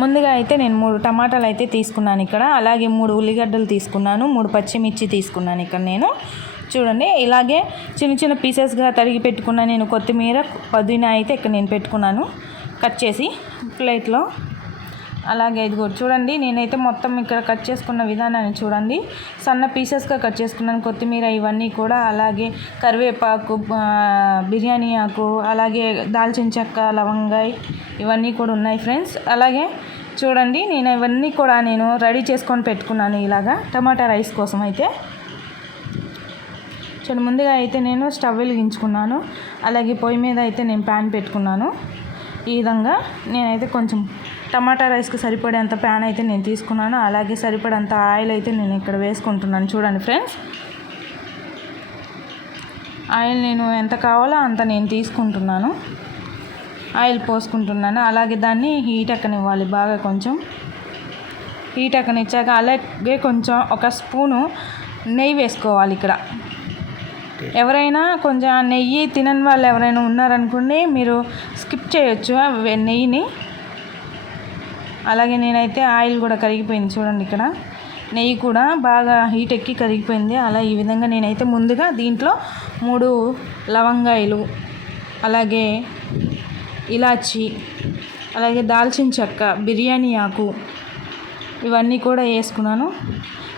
ముందుగా అయితే నేను మూడు టమాటాలు అయితే తీసుకున్నాను ఇక్కడ. అలాగే మూడు ఉల్లిగడ్డలు తీసుకున్నాను మూడు పచ్చిమిర్చి తీసుకున్నాను ఇక్కడ నేను. చూడండి ఇలాగే చిన్న చిన్న పీసెస్గా తరిగి పెట్టుకున్న నేను కొత్తిమీర పుదీనా అయితే ఇక్కడ నేను పెట్టుకున్నాను. కట్ చేసి ప్లేట్లో అలాగే ఇదిగో చూడండి నేనైతే మొత్తం ఇక్కడ కట్ చేసుకున్న విధానాన్ని చూడండి. సన్న పీసెస్గా కట్ చేసుకున్నాను. కొత్తిమీర ఇవన్నీ కూడా అలాగే కరివేపాకు బిర్యానీ ఆకు అలాగే దాల్చిన చెక్క లవంగాయ ఇవన్నీ కూడా ఉన్నాయి ఫ్రెండ్స్ అలాగే చూడండి నేను ఇవన్నీ కూడా నేను రెడీ చేసుకొని పెట్టుకున్నాను ఇలాగా టమాటా రైస్ కోసం అయితే. చూడండి ముందుగా అయితే నేను స్టవ్ వెలిగించుకున్నాను. అలాగే పొయ్యి మీద అయితే నేను ప్యాన్ పెట్టుకున్నాను. ఈ విధంగా నేనైతే కొంచెం టమాటా రైస్కి సరిపడేంత ప్యాన్ అయితే నేను తీసుకున్నాను. అలాగే సరిపడేంత ఆయిల్ అయితే నేను ఇక్కడ వేసుకుంటున్నాను. చూడండి ఫ్రెండ్స్. ఆయిల్ నేను ఎంత కావాలో అంత నేను తీసుకుంటున్నాను. ఆయిల్ పోసుకుంటున్నాను. అలాగే దాన్ని హీట్ ఎక్కనివ్వాలి బాగా కొంచెం. హీట్ ఎక్కనిచ్చాక అలాగే కొంచెం ఒక స్పూను నెయ్యి వేసుకోవాలి ఇక్కడ. ఎవరైనా కొంచెం నెయ్యి తినని వాళ్ళు ఎవరైనా ఉన్నారనుకోండి మీరు స్కిప్ చేయొచ్చు నెయ్యిని. అలాగే నేనైతే ఆయిల్ కూడా కరిగిపోయింది చూడండి ఇక్కడ. నెయ్యి కూడా బాగా హీట్ ఎక్కి కరిగిపోయింది. అలా ఈ విధంగా నేనైతే ముందుగా దీంట్లో మూడు లవంగాయలు అలాగే ఇలాచి అలాగే దాల్చిన చెక్క బిర్యానీ ఆకు ఇవన్నీ కూడా వేసుకున్నాను.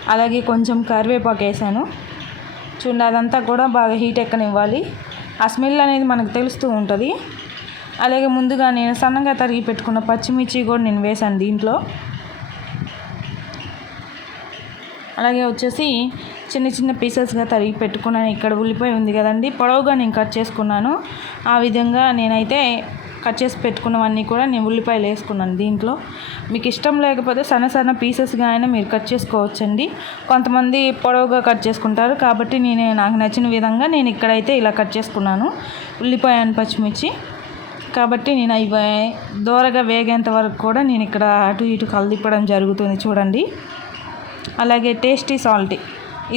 అలాగే కొంచెం కరివేపాకు వేసాను. చూడండి అదంతా కూడా బాగా హీట్ ఎక్కనివ్వాలి. ఆ స్మెల్ అనేది మనకు తెలుస్తూ ఉంటుంది. అలాగే ముందుగా నేను సన్నగా తరిగి పెట్టుకున్న పచ్చిమిర్చి కూడా నేను వేసాను దీంట్లో. అలాగే వచ్చేసి చిన్న చిన్న పీసెస్గా తరిగి పెట్టుకున్నాను. ఇక్కడ ఉల్లిపాయ ఉంది కదండి పొడవుగా నేను కట్ చేసుకున్నాను. ఆ విధంగా నేనైతే కట్ చేసి పెట్టుకున్నవన్నీ కూడా నేను ఉల్లిపాయలు వేసుకున్నాను దీంట్లో. మీకు ఇష్టం లేకపోతే సన్న సన్న పీసెస్గా అయినా మీరు కట్ చేసుకోవచ్చండి. కొంతమంది పొడవుగా కట్ చేసుకుంటారు కాబట్టి నేను నాకు నచ్చిన విధంగా నేను ఇక్కడైతే ఇలా కట్ చేసుకున్నాను. ఉల్లిపాయ అని పచ్చిమిర్చి. కాబట్టి నేను అవి దూరగా వేగేంత వరకు కూడా నేను ఇక్కడ అటు ఇటు కలదిప్పడం జరుగుతుంది చూడండి. అలాగే టేస్టీ సాల్ట్.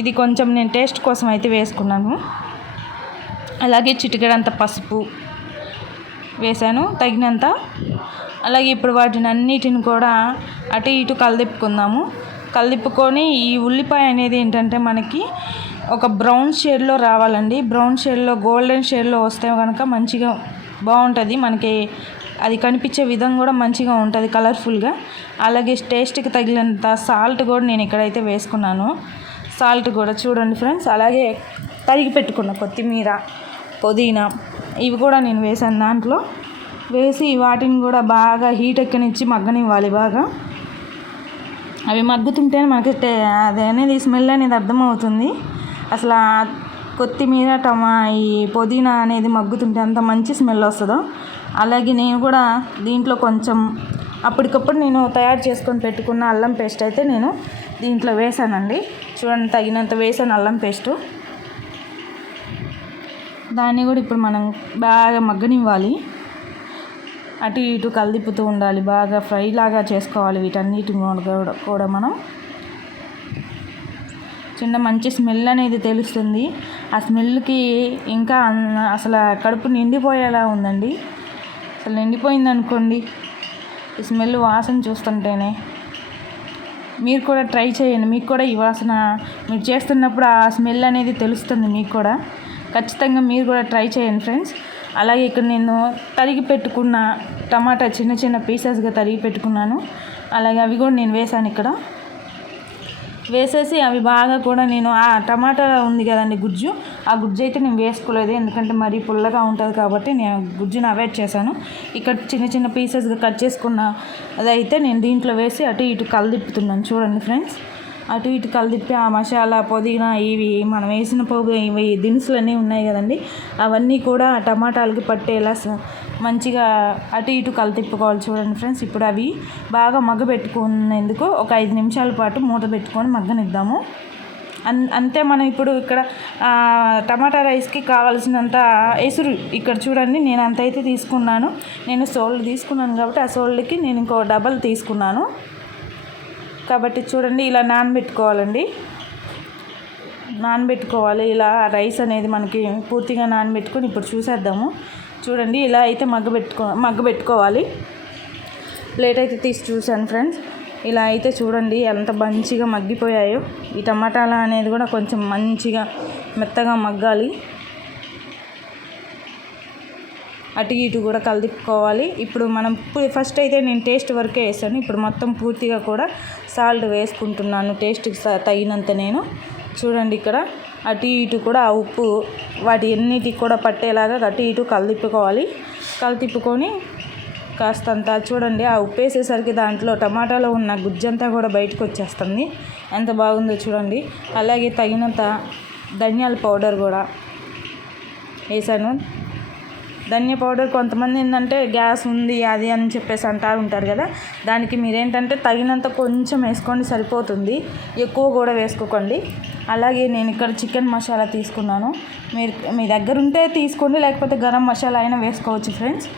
ఇది కొంచెం నేను టేస్ట్ కోసం అయితే వేసుకున్నాను. అలాగే చిటికెడంత పసుపు వేసాను తగినంత. అలాగే ఇప్పుడు వాటిని అన్నిటిని కూడా అటు ఇటు కలదిప్పుకుందాము. కలదిప్పుకొని ఈ ఉల్లిపాయ అనేది ఏంటంటే మనకి ఒక బ్రౌన్ షేడ్లో రావాలండి. బ్రౌన్ షేడ్లో గోల్డెన్ షేడ్లో వస్తే కనుక మంచిగా బాగుంటుంది. మనకి అది కనిపించే విధం కూడా మంచిగా ఉంటుంది కలర్ఫుల్గా. అలాగే టేస్ట్కి తగినంత సాల్ట్ కూడా నేను ఇక్కడైతే వేసుకున్నాను. సాల్ట్ కూడా చూడండి ఫ్రెండ్స్. అలాగే తరిగి పెట్టుకున్న కొత్తిమీర పుదీనా ఇవి కూడా నేను వేసాను దాంట్లో. వేసి వాటిని కూడా బాగా హీట్ ఎక్కనిచ్చి మగ్గనివ్వాలి బాగా. అవి మగ్గుతుంటేనే మనకి టే అనేది స్మెల్ అనేది అర్థమవుతుంది. అసలు కొత్తిమీర టమా ఈ పుదీనా అనేది మగ్గుతుంటే అంత మంచి స్మెల్ వస్తుందో? అలాగే నేను కూడా దీంట్లో కొంచెం అప్పటికప్పుడు నేను తయారు చేసుకొని పెట్టుకున్న అల్లం పేస్ట్ అయితే నేను దీంట్లో వేసానండి. చూడండి తగినంత వేసాను అల్లం పేస్టు. దాన్ని కూడా ఇప్పుడు మనం బాగా మగ్గనివ్వాలి. అటు ఇటు కలదిప్పుతూ ఉండాలి బాగా ఫ్రై లాగా చేసుకోవాలి వీటన్నిటి కూడా కూడా మనం. కింద మంచి స్మెల్ అనేది తెలుస్తుంది. ఆ స్మెల్కి ఇంకా అసలు కడుపు నిండిపోయేలా ఉందండి. అసలు నిండిపోయింది అనుకోండి ఈ స్మెల్ వాసన చూస్తుంటేనే. మీరు కూడా ట్రై చేయండి. మీకు కూడా ఈ వాసన మీరు చేస్తున్నప్పుడు ఆ స్మెల్ అనేది తెలుస్తుంది మీకు కూడా. ఖచ్చితంగా మీరు కూడా ట్రై చేయండి ఫ్రెండ్స్. అలాగే ఇక్కడ నేను తరిగి పెట్టుకున్న టమాటా చిన్న చిన్న పీసెస్గా తరిగి పెట్టుకున్నాను. అలాగే అవి కూడా నేను వేసాను ఇక్కడ. వేసేసి అవి బాగా కూడా నేను ఆ టమాటా ఉంది కదండి గుజ్జు ఆ గుజ్జు అయితే నేను వేసుకోలేదు. ఎందుకంటే మరీ పుల్లగా ఉంటుంది కాబట్టి నేను గుజ్జుని అవాయిడ్ చేశాను. ఇక్కడ చిన్న చిన్న పీసెస్గా కట్ చేసుకున్న అదైతే నేను దీంట్లో వేసి అటు ఇటు కలదిప్పుతున్నాను చూడండి ఫ్రెండ్స్. అటు ఇటు కలదిప్పి ఆ మసాలా పుదీనా ఇవి మనం వేసిన పోగు ఇవి దినుసులు అన్నీ ఉన్నాయి కదండి. అవన్నీ కూడా టమాటాలకి పట్టేలా మంచిగా అటు ఇటు కలితిప్పుకోవాలి చూడండి ఫ్రెండ్స్. ఇప్పుడు అవి బాగా మగ్గ పెట్టుకునేందుకు ఒక ఐదు నిమిషాల పాటు మూత పెట్టుకొని మగ్గనిద్దాము. అన్ అంతే మనం ఇప్పుడు ఇక్కడ టమాటా రైస్కి కావాల్సినంత ఎసురు ఇక్కడ చూడండి నేను అంత అయితే తీసుకున్నాను. నేను సోళ్ళు తీసుకున్నాను కాబట్టి ఆ సోళ్ళకి నేను ఇంకో డబల్ తీసుకున్నాను. కాబట్టి చూడండి ఇలా నానబెట్టుకోవాలండి. నానబెట్టుకోవాలి. ఇలా రైస్ అనేది మనకి పూర్తిగా నానబెట్టుకొని ఇప్పుడు చూసేద్దాము. చూడండి ఇలా అయితే మగ్గ పెట్టుకో మగ్గ పెట్టుకోవాలి. ప్లేట్ అయితే తీసి చూశాను ఫ్రెండ్స్. ఇలా అయితే చూడండి ఎంత మంచిగా మగ్గిపోయాయో. ఈ టమాటాలు అనేది కూడా కొంచెం మంచిగా మెత్తగా మగ్గాలి. అటు ఇటు కూడా కలిదిప్పుకోవాలి ఇప్పుడు మనం ఫస్ట్ అయితే నేను టేస్ట్ వరకే వేసాను. ఇప్పుడు మొత్తం పూర్తిగా కూడా సాల్ట్ వేసుకుంటున్నాను టేస్ట్కి తగినంత నేను. చూడండి ఇక్కడ అటు ఇటు కూడా ఆ ఉప్పు వాటి ఎన్నిటికి కూడా పట్టేలాగా అటు ఇటు కలిదిప్పుకోవాలి. కలితిప్పుకొని కాస్తంత చూడండి ఆ ఉప్పు వేసేసరికి దాంట్లో టమాటాలో ఉన్న గుజ్జంతా కూడా బయటకు వచ్చేస్తుంది. ఎంత బాగుందో చూడండి. అలాగే తగినంత ధనియాల పౌడర్ కూడా వేసాను. ధనియా పౌడర్ కొంతమంది ఏంటంటే గ్యాస్ ఉంది అది అని చెప్పేసి అంటారు ఉంటారు కదా. దానికి మీరేంటంటే తగినంత కొంచెం వేసుకోండి సరిపోతుంది. ఎక్కువ కూడా వేసుకోకండి. అలాగే నేను ఇక్కడ చికెన్ మసాలా తీసుకున్నాను. మీరు మీ దగ్గర ఉంటే తీసుకోండి లేకపోతే గరం మసాలా అయినా వేసుకోవచ్చు ఫ్రెండ్స్.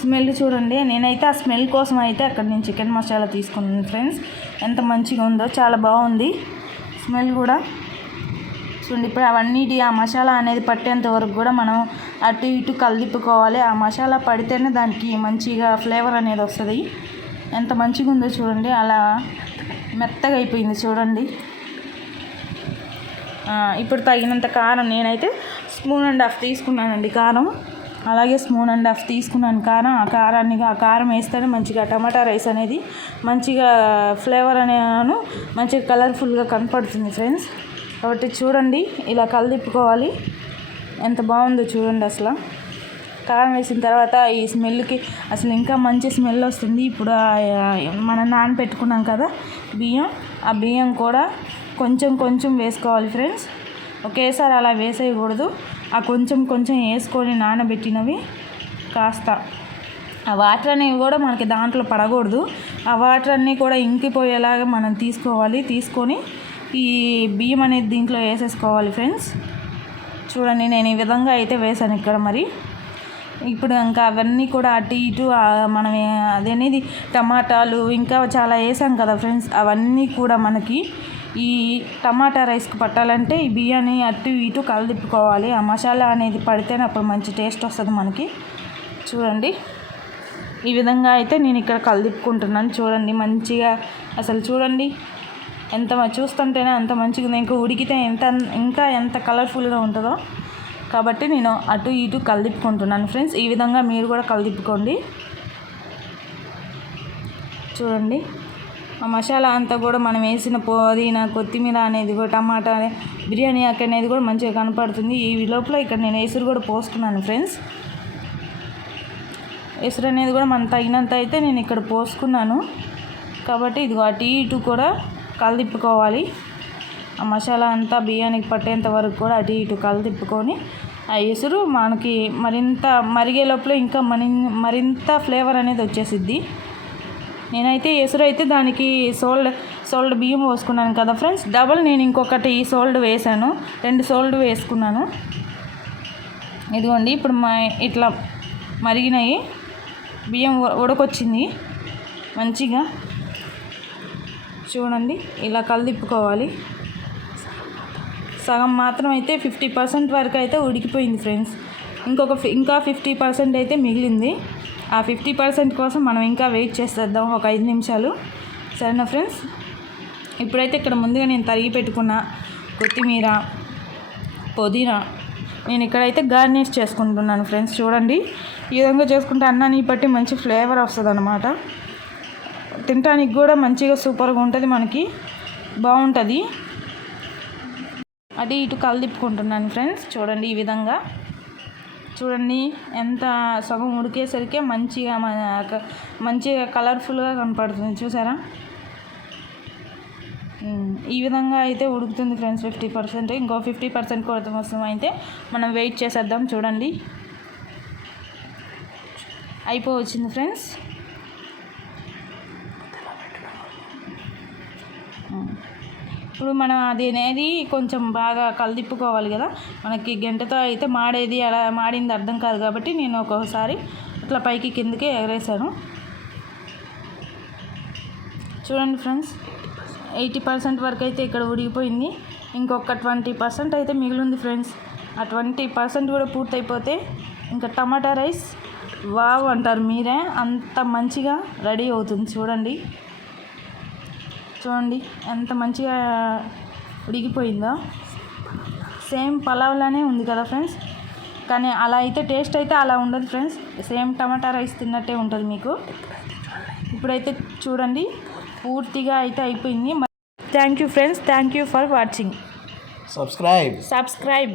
స్మెల్ చూడండి నేనైతే ఆ స్మెల్ కోసం అయితే అక్కడ నేను చికెన్ మసాలా తీసుకున్నాను ఫ్రెండ్స్. ఎంత మంచిగా ఉందో చాలా బాగుంది. స్మెల్ కూడా. చూడండి ఇప్పుడు అవన్నీ ఆ మసాలా అనేది పట్టేంత వరకు కూడా మనం అటు ఇటు కలిపుకోవాలి ఆ మసాలా పడితేనే దానికి మంచిగా ఫ్లేవర్ అనేది వస్తుంది. ఎంత మంచిగా ఉందో చూడండి. అలా మెత్తగా అయిపోయింది చూడండి. ఇప్పుడు తగినంత కారం నేనైతే స్పూన్ అండ్ హాఫ్ తీసుకున్నానండి కారం. అలాగే స్పూన్ అండ్ హాఫ్ తీసుకున్నాను కారం. ఆ కారాన్ని ఆ కారం వేస్తేనే మంచిగా టమాటా రైస్ అనేది మంచిగా ఫ్లేవర్ అనేను మంచిగా కలర్ఫుల్గా కనపడుతుంది ఫ్రెండ్స్. కాబట్టి చూడండి ఇలా కలదిప్పుకోవాలి ఎంత బాగుందో చూడండి అసలు. కారం వేసిన తర్వాత ఈ స్మెల్కి అసలు ఇంకా మంచి స్మెల్ వస్తుంది. ఇప్పుడు మనం నానబెట్టుకున్నాం కదా బియ్యం. ఆ బియ్యం కూడా కొంచెం కొంచెం వేసుకోవాలి ఫ్రెండ్స్. ఒకేసారి అలా వేసేయకూడదు. ఆ కొంచెం కొంచెం వేసుకొని నానబెట్టినవి కాస్త. ఆ వాటర్ అనేవి కూడా మనకి దాంట్లో పడకూడదు. ఆ వాటర్ అన్నీ కూడా ఇంకిపోయేలాగా మనం తీసుకోవాలి. తీసుకొని ఈ బియ్యం అనేది దీంట్లో వేసేసుకోవాలి ఫ్రెండ్స్. చూడండి నేను ఈ విధంగా అయితే వేసాను ఇక్కడ మరి. ఇప్పుడు ఇంకా అవన్నీ కూడా అటు ఇటు మనం ఏ- అదేనేది టమాటాలు ఇంకా చాలా వేసాం కదా ఫ్రెండ్స్. అవన్నీ కూడా మనకి ఈ టమాటా రైస్కి పట్టాలంటే ఈ బియ్యాన్ని అటు ఇటు కలదిప్పుకోవాలి. ఆ మసాలా అనేది పడితేనే అప్పుడు మంచి టేస్ట్ వస్తుంది మనకి. చూడండి ఈ విధంగా అయితే నేను ఇక్కడ కలదిప్పుకుంటున్నాను. చూడండి మంచిగా అసలు చూడండి ఎంత చూస్తుంటేనే అంత మంచిగా ఇంకా ఉడికితే ఎంత ఇంకా ఎంత కలర్ఫుల్గా ఉంటుందో. కాబట్టి నేను అటు ఇటు కలిదిప్పుకుంటున్నాను ఫ్రెండ్స్. ఈ విధంగా మీరు కూడా కలిదిప్పుకోండి. చూడండి. ఆ మసాలా అంతా కూడా మనం వేసిన పుదీనా కొత్తిమీర అనేది కూడా టమాటా అనే- బిర్యానీ అనేది కూడా మంచిగా కనపడుతుంది. ఈ లోపల ఇక్కడ నేను ఎసురు కూడా పోస్తున్నాను ఫ్రెండ్స్. ఎసురు అనేది కూడా మనం తగినంత అయితే నేను ఇక్కడ పోసుకున్నాను. కాబట్టి ఇదిగో అటు ఇటు కూడా కలదిప్పుకోవాలి ఆ మసాలా అంతా బియ్యానికి పట్టేంత వరకు కూడా అటు ఇటు కలదిప్పుకొని ఆ ఎసురు మనకి మరింత మరిగే లోపల ఇంకా మరి మరింత ఫ్లేవర్ అనేది వచ్చేసిద్ది. నేనైతే ఎసురు అయితే దానికి సోల్డ్ సోల్డ్ బియ్యం పోసుకున్నాను కదా ఫ్రెండ్స్. డబల్ నేను ఇంకొకటి సోల్డ్ వేసాను. రెండు సోల్డ్ వేసుకున్నాను. ఇదిగోండి ఇప్పుడు మా ఇట్లా మరిగినాయి. బియ్యం ఉడకొచ్చింది. మంచిగా చూడండి. ఇలా కలిదిప్పుకోవాలి సగం మాత్రం అయితే ఫిఫ్టీ పర్సెంట్ వరకు అయితే ఉడికిపోయింది ఫ్రెండ్స్. ఇంకొక ఇంకా ఫిఫ్టీ పర్సెంట్ అయితే మిగిలింది. ఆ ఫిఫ్టీ పర్సెంట్ కోసం మనం ఇంకా వెయిట్ చేసేద్దాం ఒక ఐదు నిమిషాలు. సరేనా ఫ్రెండ్స్? ఇప్పుడైతే ఇక్కడ ముందుగా నేను తరిగి పెట్టుకున్న కొత్తిమీర పుదీనా నేను ఇక్కడైతే గార్నిష్ చేసుకుంటున్నాను ఫ్రెండ్స్. చూడండి. ఈ విధంగా చేసుకుంటే అన్నాన్ని బట్టి మంచి ఫ్లేవర్ వస్తుంది తినడానికి కూడా మంచిగా సూపర్గా ఉంటుంది మనకి. బాగుంటుంది. అటు ఇటు కలదిప్పుకుంటున్నాను ఫ్రెండ్స్. చూడండి ఈ విధంగా. చూడండి ఎంత సగం ఉడికేసరికి మంచిగా మన- మంచిగా కలర్ఫుల్గా కనపడుతుంది. చూసారా? ఈ విధంగా అయితే ఉడుకుతుంది ఫ్రెండ్స్ ఫిఫ్టీ పర్సెంట్. ఇంకో ఫిఫ్టీ పర్సెంట్ కోసం అయితే మనం వెయిట్ చేసేద్దాం. చూడండి. అయిపోవచ్చింది ఫ్రెండ్స్. ఇప్పుడు మనం అది అనేది కొంచెం బాగా కలదిప్పుకోవాలి కదా. మనకి గంటతో అయితే మాడేది అలా మాడింది అర్థం కాదు కాబట్టి నేను ఒక్కొక్కసారి ఇట్లా పైకి కిందకి ఎగరేసాను చూడండి ఫ్రెండ్స్ ఎయిటీ పర్సెంట్ వరకు అయితే ఇక్కడ ఉడిగిపోయింది. ఇంకొక ట్వంటీ పర్సెంట్ అయితే మిగిలింది ఫ్రెండ్స్. ఆ ట్వంటీ పర్సెంట్ కూడా పూర్తయిపోతే ఇంకా టమాటా రైస్ వావ్ అంటారు మీరే. అంత మంచిగా రెడీ అవుతుంది చూడండి. చూడండి ఎంత మంచిగా ఉడికిపోయిందో. సేమ్ పలావ్లానే ఉంది కదా ఫ్రెండ్స్? కానీ అలా అయితే టేస్ట్ అయితే అలా ఉండదు ఫ్రెండ్స్. సేమ్ టమాటా రైస్ తిన్నట్టే ఉంటుంది మీకు. ఇప్పుడైతే చూడండి పూర్తిగా అయితే అయిపోయింది. Thank you friends thank you for watching Subscribe. Subscribe